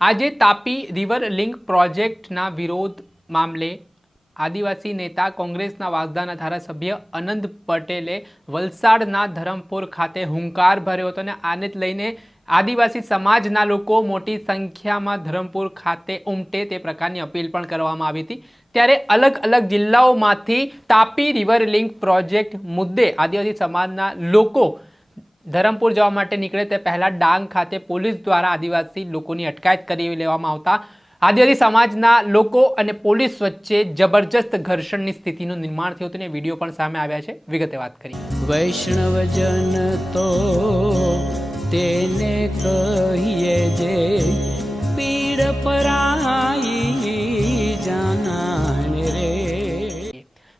આજે Tapi river link પ્રોજેક્ટના વિરોધ મામલે આદિવાસી નેતા કોંગ્રેસના વાગદાના ધારાસભ્ય અનંત પટેલે વલસાડના ધરમપુર ખાતે હુંકાર ભર્યો હતો અને આને જ લઈને આદિવાસી સમાજના લોકો મોટી સંખ્યામાં ધરમપુર ખાતે ઉમટે તે પ્રકારની અપીલ પણ કરવામાં આવી હતી. ત્યારે અલગ અલગ જિલ્લાઓમાંથી તાપી રિવર લિંક પ્રોજેક્ટ મુદ્દે આદિવાસી સમાજના લોકો ધરમપુર જવા માટે નીકળે તે પહેલાં ડાંગ ખાતે પોલીસ દ્વારા આદિવાસી લોકોની અટકાયત કરી લેવામાં આવતા. આદિવાસી સમાજના લોકો અને પોલીસ વચ્ચે જબરજસ્ત ઘર્ષણની સ્થિતિનું નિર્માણ થયું હતું અને વીડિયો પણ સામે આવ્યા છે. વિગતે વાત કરી વૈષ્ણવજન તો તેને કહીએ જે પીડ પરાઈ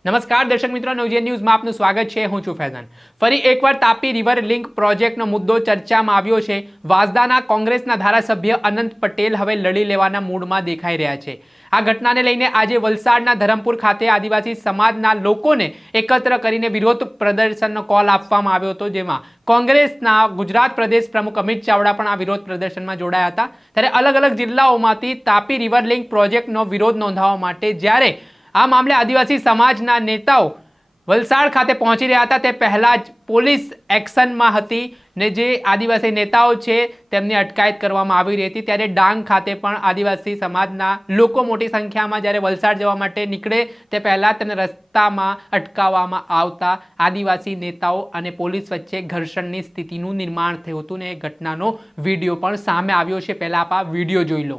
નમસ્કાર દર્શક મિત્રો નવજીએન ન્યૂઝમાં આપનું સ્વાગત છે. હું છું ફૈઝાન. ફરી એકવાર તાપી રિવર લિંક પ્રોજેક્ટનો મુદ્દો ચર્ચામાં આવ્યો છે. વાસદાના કોંગ્રેસના ધારાસભ્ય અનંત પટેલ હવે લડી લેવાના મૂડમાં દેખાઈ રહ્યા છે. આ ઘટનાને લઈને આજે વલસાડના ધરમપુર ખાતે આદિવાસી સમાજના લોકોને એકત્ર કરીને વિરોધ પ્રદર્શનનો કોલ આપવામાં આવ્યો હતો, જેમાં કોંગ્રેસના ગુજરાત પ્રદેશ પ્રમુખ અમિત ચાવડા પણ આ વિરોધ પ્રદર્શનમાં જોડાયા હતા. ત્યારે અલગ અલગ જિલ્લાઓમાંથી તાપી રિવર લિંક પ્રોજેક્ટનો વિરોધ નોંધાવવા માટે જ્યારે આ મામલે આદિવાસી સમાજના નેતાઓ વલસાડ ખાતે પહોંચી રહ્યા હતા. તે પહેલાં જ પોલીસ એક્શનમાં હતી ને જે આદિવાસી નેતાઓ છે તેમની અટકાયત કરવામાં આવી રહી હતી. ત્યારે ડાંગ ખાતે પણ આદિવાસી સમાજના લોકો મોટી સંખ્યામાં જ્યારે વલસાડ જવા માટે નીકળે તે પહેલાં તેમને રસ્તામાં અટકાવવામાં આવતા આદિવાસી નેતાઓ અને પોલીસ વચ્ચે ઘર્ષણની સ્થિતિનું નિર્માણ થયું હતું ને એ ઘટનાનો વીડિયો પણ સામે આવ્યો છે. પહેલાં આપ આ વીડિયો જોઈ લો.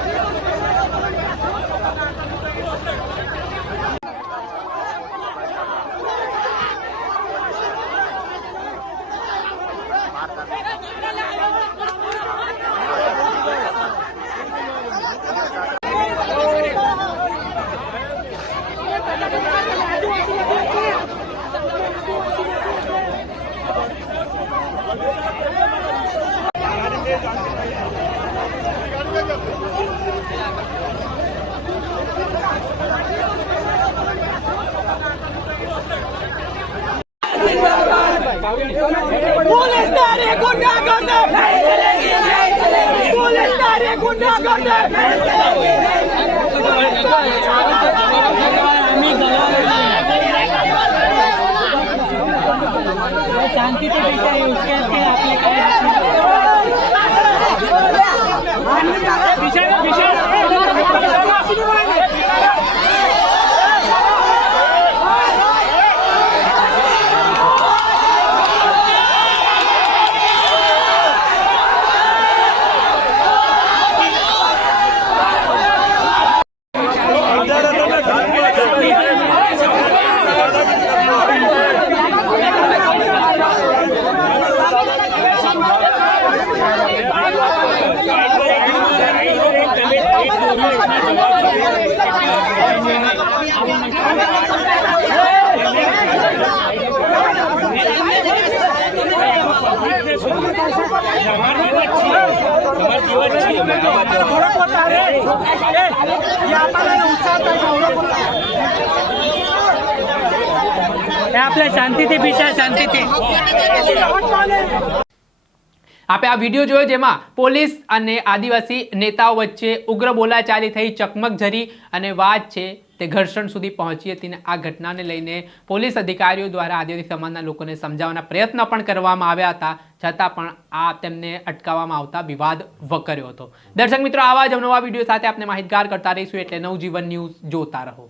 शांति से देखा है उसके आपने 加油 આપણે શાંતિથી પીસા શાંતિથી. આપણે આ વીડિયો જોયો જેમાં પોલીસ અને આદિવાસી નેતાઓ વચ્ચે ઉગ્ર બોલાચાલી થઈ, ચકમક જરી અને વાત છે તે ઘર્ષણ સુધી પહોંચી હતી આ ઘટનાને લઈને પોલીસ અધિકારીઓ દ્વારા આદિવાસી સમાજના લોકોને સમજાવવાના પ્રયત્ન પણ કરવામાં આવ્યા હતા, છતાં પણ આ તેમને અટકાવવામાં આવતા વિવાદ વકર્યો હતો. દર્શક મિત્રો, આવા જ નવા વીડિયો સાથે આપણે માહિતગાર કરતા રહીશું એટલે નવજીવન ન્યૂઝ જોતા રહો.